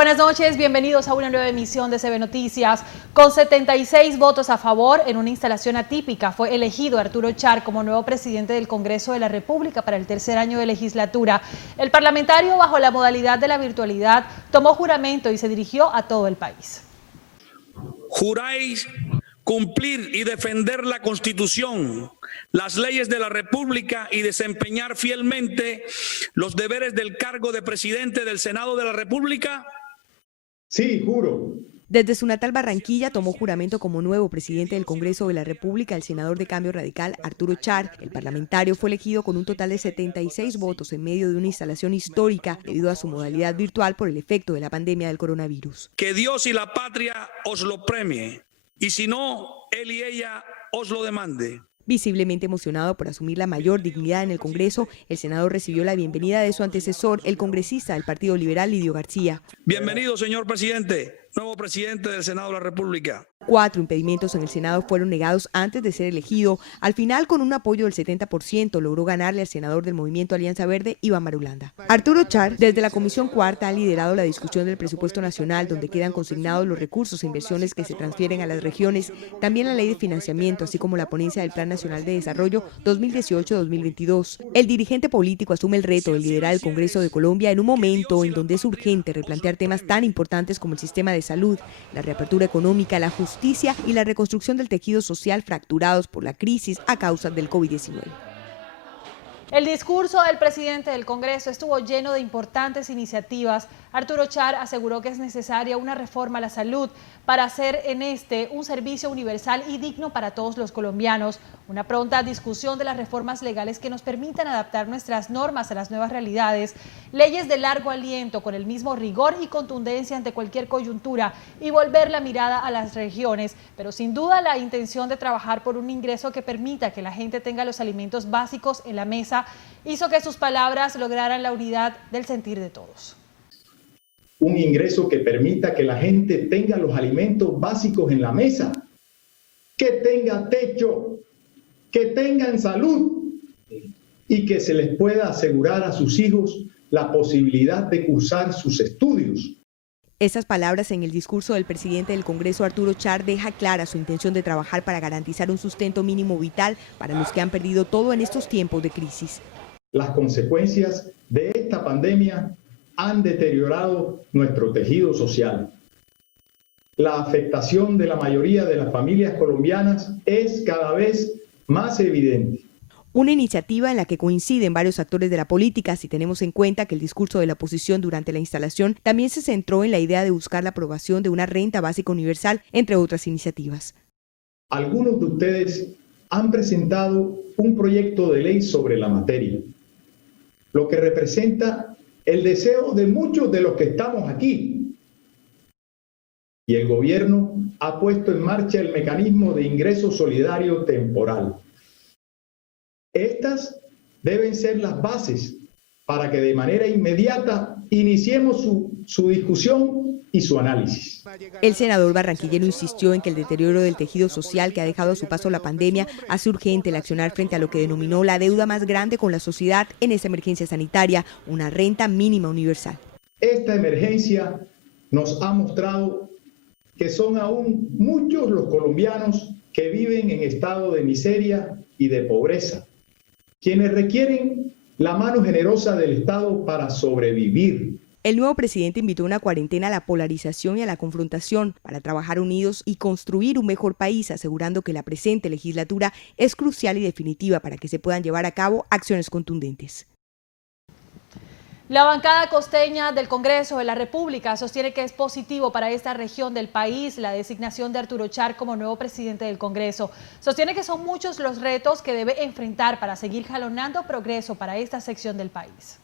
buenas noches, bienvenidos a una nueva emisión de CB Noticias. Con 76 votos a favor, en una instalación atípica, fue elegido Arturo Char como nuevo presidente del Congreso de la República para el tercer año de legislatura. El parlamentario, bajo la modalidad de la virtualidad, tomó juramento y se dirigió a todo el país. Juráis cumplir y defender la Constitución, las leyes de la República y desempeñar fielmente los deberes del cargo de presidente del Senado de la República. Sí, juro. Desde su natal Barranquilla tomó juramento como nuevo presidente del Congreso de la República el senador de Cambio Radical, Arturo Char. El parlamentario fue elegido con un total de 76 votos en medio de una instalación histórica debido a su modalidad virtual por el efecto de la pandemia del coronavirus. Que Dios y la patria os lo premie, y si no, él y ella os lo demande. Visiblemente emocionado por asumir la mayor dignidad en el Congreso, el senador recibió la bienvenida de su antecesor, el congresista del Partido Liberal, Lidio García. Bienvenido, señor presidente, nuevo presidente del Senado de la República. 4 impedimentos en el Senado fueron negados antes de ser elegido. Al final, con un apoyo del 70%, logró ganarle al senador del Movimiento Alianza Verde, Iván Marulanda. Arturo Char, desde la Comisión Cuarta, ha liderado la discusión del presupuesto nacional, donde quedan consignados los recursos e inversiones que se transfieren a las regiones, también la ley de financiamiento, así como la ponencia del Plan Nacional de Desarrollo 2018-2022. El dirigente político asume el reto de liderar el Congreso de Colombia en un momento en donde es urgente replantear temas tan importantes como el sistema de salud, la reapertura económica, la justicia y la reconstrucción del tejido social fracturados por la crisis a causa del COVID-19. El discurso del presidente del Congreso estuvo lleno de importantes iniciativas. Arturo Char aseguró que es necesaria una reforma a la salud para hacer en este un servicio universal y digno para todos los colombianos. Una pronta discusión de las reformas legales que nos permitan adaptar nuestras normas a las nuevas realidades, leyes de largo aliento con el mismo rigor y contundencia ante cualquier coyuntura y volver la mirada a las regiones, pero sin duda la intención de trabajar por un ingreso que permita que la gente tenga los alimentos básicos en la mesa hizo que sus palabras lograran la unidad del sentir de todos. Un ingreso que permita que la gente tenga los alimentos básicos en la mesa, que tenga techo, que tengan salud y que se les pueda asegurar a sus hijos la posibilidad de cursar sus estudios. Esas palabras en el discurso del presidente del Congreso, Arturo Char, deja clara su intención de trabajar para garantizar un sustento mínimo vital para los que han perdido todo en estos tiempos de crisis. Las consecuencias de esta pandemia han deteriorado nuestro tejido social. La afectación de la mayoría de las familias colombianas es cada vez más evidente. Una iniciativa en la que coinciden varios actores de la política, si tenemos en cuenta que el discurso de la oposición durante la instalación también se centró en la idea de buscar la aprobación de una renta básica universal, entre otras iniciativas. Algunos de ustedes han presentado un proyecto de ley sobre la materia, lo que representa el deseo de muchos de los que estamos aquí. Y el gobierno ha puesto en marcha el mecanismo de ingreso solidario temporal. Estas deben ser las bases para que de manera inmediata iniciemos su discusión y su análisis. El senador barranquillero insistió en que el deterioro del tejido social que ha dejado a su paso la pandemia hace urgente el accionar frente a lo que denominó la deuda más grande con la sociedad en esta emergencia sanitaria, una renta mínima universal. Esta emergencia nos ha mostrado que son aún muchos los colombianos que viven en estado de miseria y de pobreza, quienes requieren la mano generosa del Estado para sobrevivir. El nuevo presidente invitó a una cuarentena a la polarización y a la confrontación para trabajar unidos y construir un mejor país, asegurando que la presente legislatura es crucial y definitiva para que se puedan llevar a cabo acciones contundentes. La bancada costeña del Congreso de la República sostiene que es positivo para esta región del país la designación de Arturo Char como nuevo presidente del Congreso. Sostiene que son muchos los retos que debe enfrentar para seguir jalonando progreso para esta sección del país.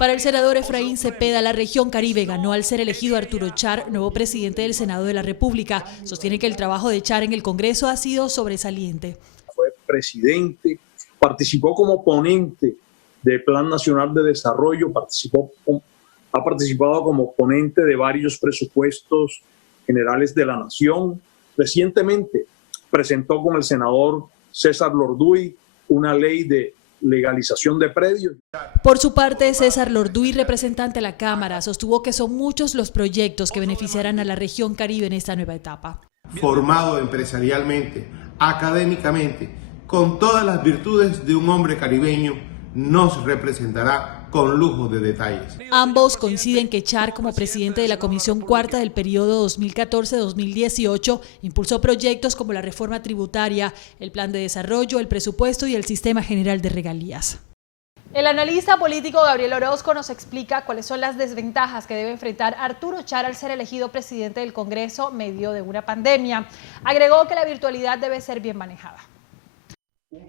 Para el senador Efraín Cepeda, la región Caribe ganó al ser elegido Arturo Char, nuevo presidente del Senado de la República. Sostiene que el trabajo de Char en el Congreso ha sido sobresaliente. Fue presidente, participó como ponente del Plan Nacional de Desarrollo, ha participado como ponente de varios presupuestos generales de la Nación. Recientemente presentó con el senador César Lorduy una ley de legalización de predios. Por su parte, César Lorduy, representante a la Cámara, sostuvo que son muchos los proyectos que beneficiarán a la región Caribe en esta nueva etapa. Formado empresarialmente, académicamente, con todas las virtudes de un hombre caribeño, nos representará con lujo de detalles. Ambos coinciden que Char, como presidente de la Comisión Cuarta del periodo 2014-2018, impulsó proyectos como la reforma tributaria, el plan de desarrollo, el presupuesto y el sistema general de regalías. El analista político Gabriel Orozco nos explica cuáles son las desventajas que debe enfrentar Arturo Char al ser elegido presidente del Congreso medio de una pandemia. Agregó que la virtualidad debe ser bien manejada.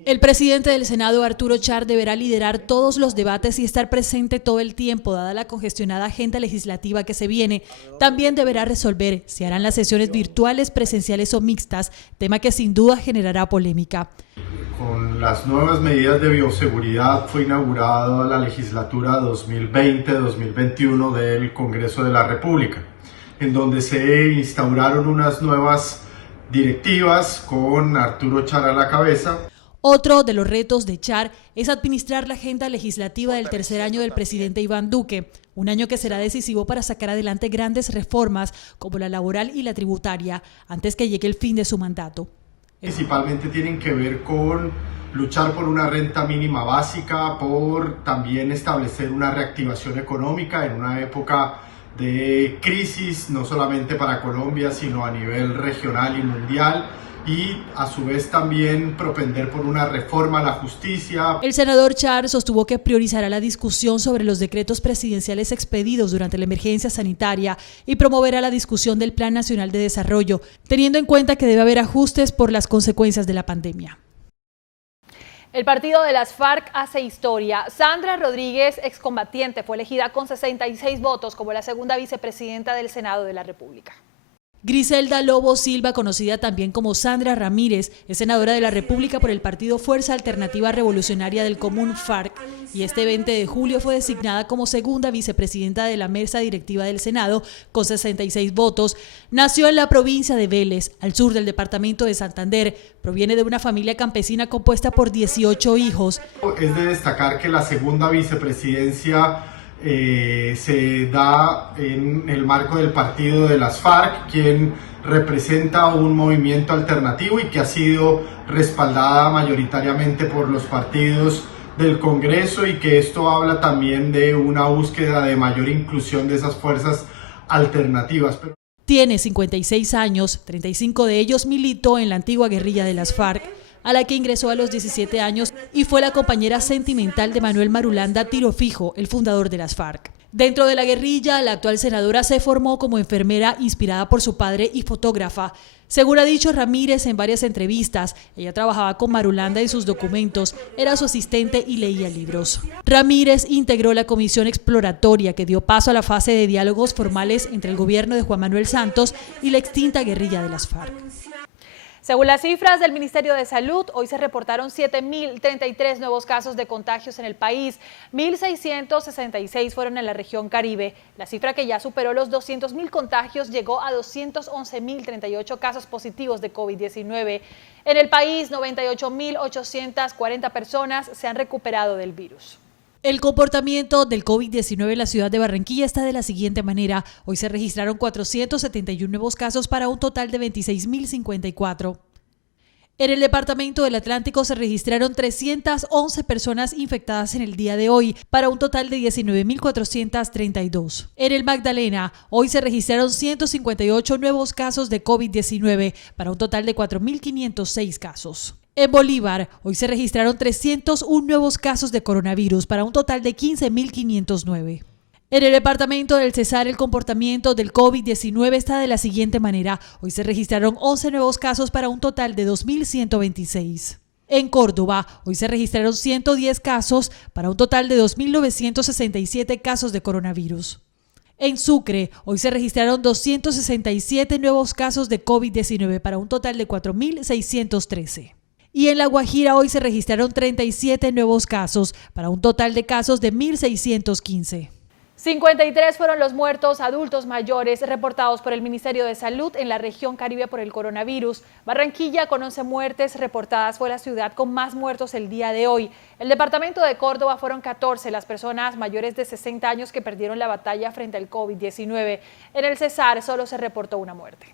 El presidente del Senado, Arturo Char, deberá liderar todos los debates y estar presente todo el tiempo, dada la congestionada agenda legislativa que se viene. También deberá resolver si harán las sesiones virtuales, presenciales o mixtas, tema que sin duda generará polémica. Con las nuevas medidas de bioseguridad fue inaugurada la legislatura 2020-2021 del Congreso de la República, en donde se instauraron unas nuevas directivas con Arturo Char a la cabeza. Otro de los retos de Char es administrar la agenda legislativa del tercer año del presidente Iván Duque, un año que será decisivo para sacar adelante grandes reformas como la laboral y la tributaria, antes que llegue el fin de su mandato. Principalmente tienen que ver con luchar por una renta mínima básica, por también establecer una reactivación económica en una época de crisis, no solamente para Colombia, sino a nivel regional y mundial. Y a su vez también propender por una reforma a la justicia. El senador Char sostuvo que priorizará la discusión sobre los decretos presidenciales expedidos durante la emergencia sanitaria y promoverá la discusión del Plan Nacional de Desarrollo, teniendo en cuenta que debe haber ajustes por las consecuencias de la pandemia. El partido de las FARC hace historia. Sandra Rodríguez, excombatiente, fue elegida con 66 votos como la segunda vicepresidenta del Senado de la República. Griselda Lobo Silva, conocida también como Sandra Ramírez, es senadora de la República por el partido Fuerza Alternativa Revolucionaria del Común FARC y este 20 de julio fue designada como segunda vicepresidenta de la mesa directiva del Senado con 66 votos. Nació en la provincia de Vélez, al sur del departamento de Santander. Proviene de una familia campesina compuesta por 18 hijos. Es de destacar que la segunda vicepresidencia se da en el marco del partido de las FARC, quien representa un movimiento alternativo y que ha sido respaldada mayoritariamente por los partidos del Congreso, y que esto habla también de una búsqueda de mayor inclusión de esas fuerzas alternativas. Tiene 56 años, 35 de ellos militó en la antigua guerrilla de las FARC, a la que ingresó a los 17 años y fue la compañera sentimental de Manuel Marulanda Tiro Fijo, el fundador de las FARC. Dentro de la guerrilla, la actual senadora se formó como enfermera inspirada por su padre y fotógrafa. Según ha dicho Ramírez en varias entrevistas, ella trabajaba con Marulanda en sus documentos, era su asistente y leía libros. Ramírez integró la comisión exploratoria que dio paso a la fase de diálogos formales entre el gobierno de Juan Manuel Santos y la extinta guerrilla de las FARC. Según las cifras del Ministerio de Salud, hoy se reportaron 7.033 nuevos casos de contagios en el país. 1.666 fueron en la región Caribe. La cifra, que ya superó los 200.000 contagios, llegó a 211.038 casos positivos de COVID-19. En el país, 98.840 personas se han recuperado del virus. El comportamiento del COVID-19 en la ciudad de Barranquilla está de la siguiente manera. Hoy se registraron 471 nuevos casos para un total de 26.054. En el departamento del Atlántico se registraron 311 personas infectadas en el día de hoy, para un total de 19.432. En el Magdalena, hoy se registraron 158 nuevos casos de COVID-19, para un total de 4.506 casos. En Bolívar, hoy se registraron 301 nuevos casos de coronavirus para un total de 15.509. En el departamento del Cesar, el comportamiento del COVID-19 está de la siguiente manera. Hoy se registraron 11 nuevos casos para un total de 2.126. En Córdoba, hoy se registraron 110 casos para un total de 2.967 casos de coronavirus. En Sucre, hoy se registraron 267 nuevos casos de COVID-19 para un total de 4.613. Y en La Guajira hoy se registraron 37 nuevos casos para un total de casos de 1.615. 53 fueron los muertos adultos mayores reportados por el Ministerio de Salud en la región Caribe por el coronavirus. Barranquilla, con 11 muertes reportadas, fue la ciudad con más muertos el día de hoy. El departamento de Córdoba fueron 14 las personas mayores de 60 años que perdieron la batalla frente al COVID-19. En el Cesar solo se reportó una muerte.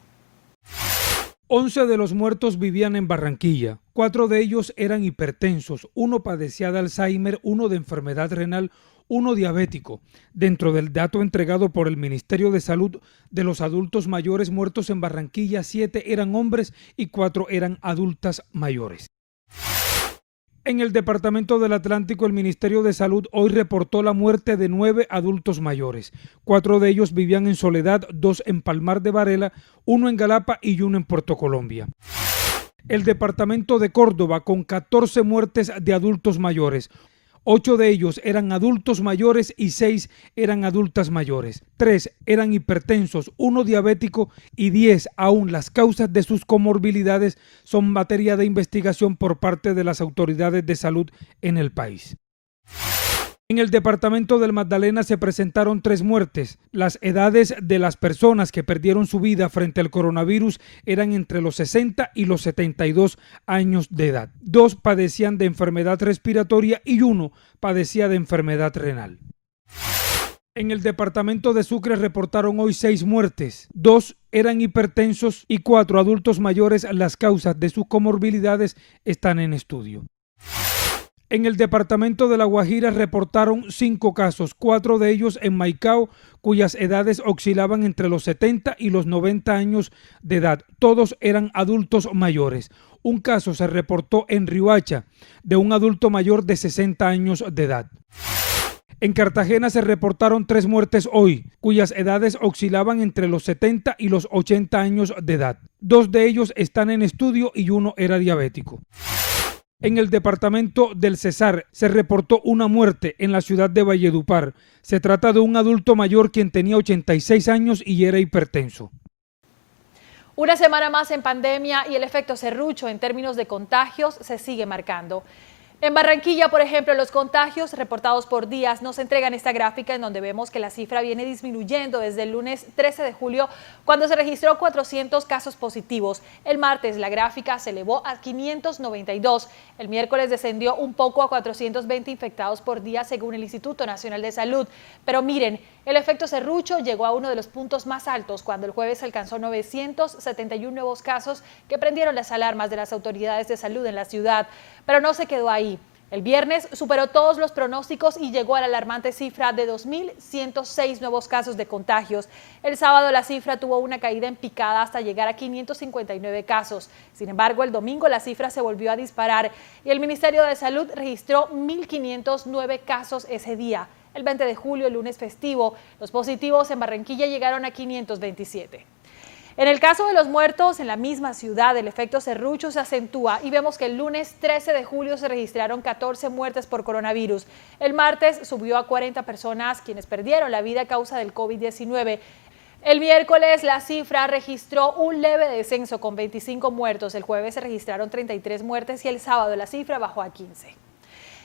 11 de los muertos vivían en Barranquilla. 4 de ellos eran hipertensos, 1 padecía de Alzheimer, 1 de enfermedad renal, 1 diabético. Dentro del dato entregado por el Ministerio de Salud, de los adultos mayores muertos en Barranquilla, 7 eran hombres y 4 eran adultas mayores. En el departamento del Atlántico, el Ministerio de Salud hoy reportó la muerte de 9 adultos mayores. 4 de ellos vivían en Soledad, 2 en Palmar de Varela, 1 en Galapa y 1 en Puerto Colombia. El departamento de Córdoba, con 14 muertes de adultos mayores. 8 de ellos eran adultos mayores y 6 eran adultas mayores. 3 eran hipertensos, 1 diabético y 10 aún. Las causas de sus comorbilidades son materia de investigación por parte de las autoridades de salud en el país. En el departamento del Magdalena se presentaron 3 muertes. Las edades de las personas que perdieron su vida frente al coronavirus eran entre los 60 y los 72 años de edad. 2 padecían de enfermedad respiratoria y 1 padecía de enfermedad renal. En el departamento de Sucre reportaron hoy 6 muertes. 2 eran hipertensos y 4 adultos mayores. Las causas de sus comorbilidades están en estudio. En el departamento de La Guajira reportaron 5 casos, 4 de ellos en Maicao, cuyas edades oscilaban entre los 70 y los 90 años de edad. Todos eran adultos mayores. Un caso se reportó en Riohacha, de un adulto mayor de 60 años de edad. En Cartagena se reportaron 3 muertes hoy, cuyas edades oscilaban entre los 70 y los 80 años de edad. 2 de ellos están en estudio y 1 era diabético. En el departamento del Cesar se reportó una muerte en la ciudad de Valledupar. Se trata de un adulto mayor quien tenía 86 años y era hipertenso. Una semana más en pandemia y el efecto serrucho en términos de contagios se sigue marcando. En Barranquilla, por ejemplo, los contagios reportados por días nos entregan esta gráfica en donde vemos que la cifra viene disminuyendo desde el lunes 13 de julio, cuando se registró 400 casos positivos. El martes la gráfica se elevó a 592. El miércoles descendió un poco a 420 infectados por día, según el Instituto Nacional de Salud. Pero miren, el efecto serrucho llegó a uno de los puntos más altos cuando el jueves alcanzó 971 nuevos casos que prendieron las alarmas de las autoridades de salud en la ciudad. Pero no se quedó ahí. El viernes superó todos los pronósticos y llegó a la alarmante cifra de 2.106 nuevos casos de contagios. El sábado la cifra tuvo una caída en picada hasta llegar a 559 casos. Sin embargo, el domingo la cifra se volvió a disparar y el Ministerio de Salud registró 1.509 casos ese día. El 20 de julio, el lunes festivo, los positivos en Barranquilla llegaron a 527. En el caso de los muertos en la misma ciudad, el efecto serrucho se acentúa y vemos que el lunes 13 de julio se registraron 14 muertes por coronavirus. El martes subió a 40 personas quienes perdieron la vida a causa del COVID-19. El miércoles la cifra registró un leve descenso con 25 muertos. El jueves se registraron 33 muertes y el sábado la cifra bajó a 15.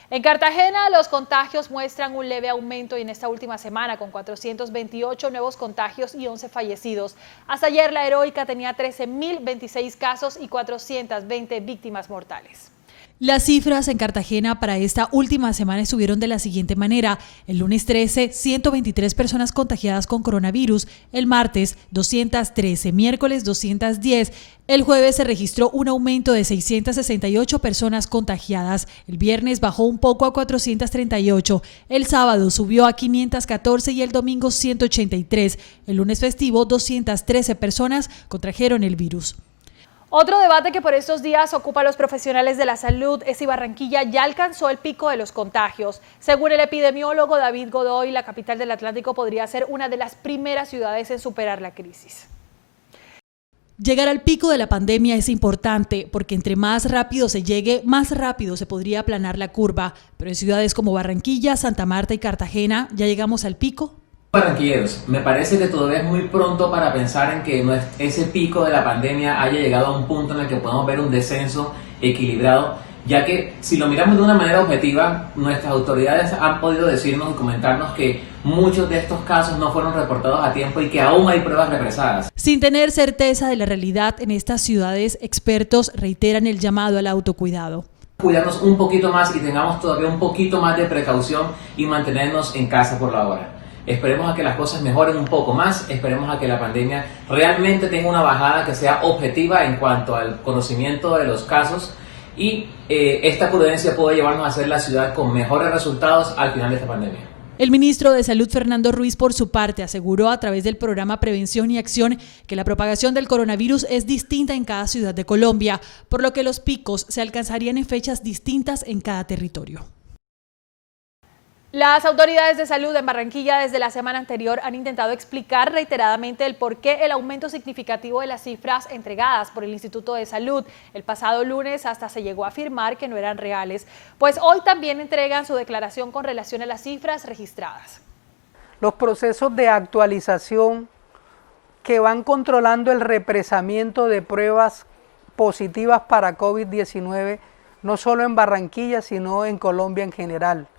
En Cartagena los contagios muestran un leve aumento en esta última semana con 428 nuevos contagios y 11 fallecidos. Hasta ayer la Heroica tenía 13.026 casos y 420 víctimas mortales. Las cifras en Cartagena para esta última semana estuvieron de la siguiente manera. El lunes 13, 123 personas contagiadas con coronavirus. El martes, 213. Miércoles, 210. El jueves se registró un aumento de 668 personas contagiadas. El viernes bajó un poco a 438. El sábado subió a 514 y el domingo 183. El lunes festivo, 213 personas contrajeron el virus. Otro debate que por estos días ocupa a los profesionales de la salud es si Barranquilla ya alcanzó el pico de los contagios. Según el epidemiólogo David Godoy, la capital del Atlántico podría ser una de las primeras ciudades en superar la crisis. Llegar al pico de la pandemia es importante porque entre más rápido se llegue, más rápido se podría aplanar la curva. Pero en ciudades como Barranquilla, Santa Marta y Cartagena, ¿ya llegamos al pico? Barranquilleros, me parece que todavía es muy pronto para pensar en que ese pico de la pandemia haya llegado a un punto en el que podamos ver un descenso equilibrado. ya que si lo miramos de una manera objetiva, nuestras autoridades han podido decirnos y comentarnos que muchos de estos casos no fueron reportados a tiempo y que aún hay pruebas represadas. Sin tener certeza de la realidad en estas ciudades, expertos reiteran el llamado al autocuidado. Cuidarnos un poquito más y tengamos todavía un poquito más de precaución y mantenernos en casa por la hora. Esperemos a que las cosas mejoren un poco más, esperemos a que la pandemia realmente tenga una bajada que sea objetiva en cuanto al conocimiento de los casos y esta prudencia puede llevarnos a hacer la ciudad con mejores resultados al final de esta pandemia. El ministro de Salud, Fernando Ruiz, por su parte, aseguró a través del programa Prevención y Acción que la propagación del coronavirus es distinta en cada ciudad de Colombia, por lo que los picos se alcanzarían en fechas distintas en cada territorio. Las autoridades de salud en Barranquilla desde la semana anterior han intentado explicar reiteradamente el por qué el aumento significativo de las cifras entregadas por el Instituto de Salud. El pasado lunes hasta se llegó a afirmar que no eran reales, pues hoy también entregan su declaración con relación a las cifras registradas. Los procesos de actualización que van controlando el represamiento de pruebas positivas para COVID-19, no solo en Barranquilla, sino en Colombia en general.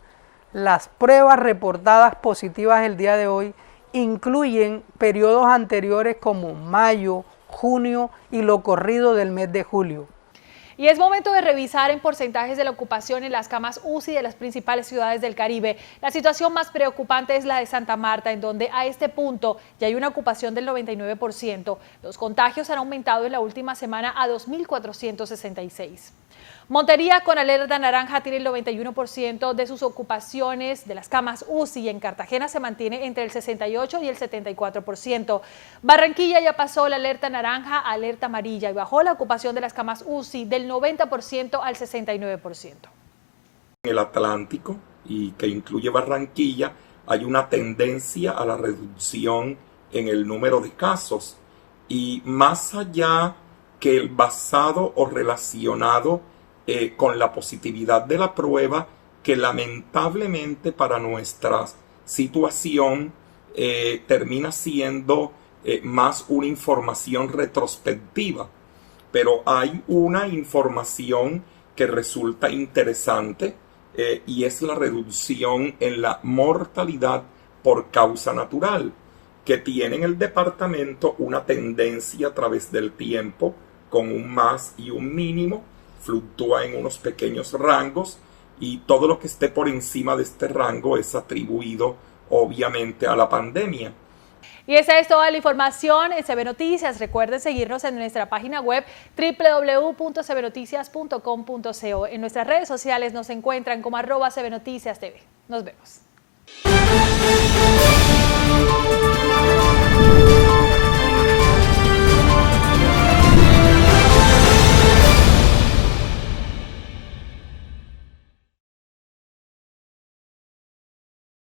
Las pruebas reportadas positivas el día de hoy incluyen periodos anteriores como mayo, junio y lo corrido del mes de julio. Y es momento de revisar en porcentajes de la ocupación en las camas UCI de las principales ciudades del Caribe. La situación más preocupante es la de Santa Marta, en donde a este punto ya hay una ocupación del 99%. Los contagios han aumentado en la última semana a 2.466. Montería, con alerta naranja, tiene el 91% de sus ocupaciones de las camas UCI y en Cartagena se mantiene entre el 68 y el 74%. Barranquilla ya pasó la alerta naranja a alerta amarilla y bajó la ocupación de las camas UCI del 90% al 69%. En el Atlántico, y que incluye Barranquilla, hay una tendencia a la reducción en el número de casos. Y más allá que el basado o relacionado con la positividad de la prueba, que lamentablemente para nuestra situación termina siendo más una información retrospectiva. Pero hay una información que resulta interesante y es la reducción en la mortalidad por causa natural, que tiene en el departamento una tendencia a través del tiempo con un más y un mínimo, fluctúa en unos pequeños rangos y todo lo que esté por encima de este rango es atribuido obviamente a la pandemia. Y esa es toda la información en CB Noticias. Recuerden seguirnos en nuestra página web www.cbnoticias.com.co. En nuestras redes sociales nos encuentran como @CBNoticiasTV. Nos vemos.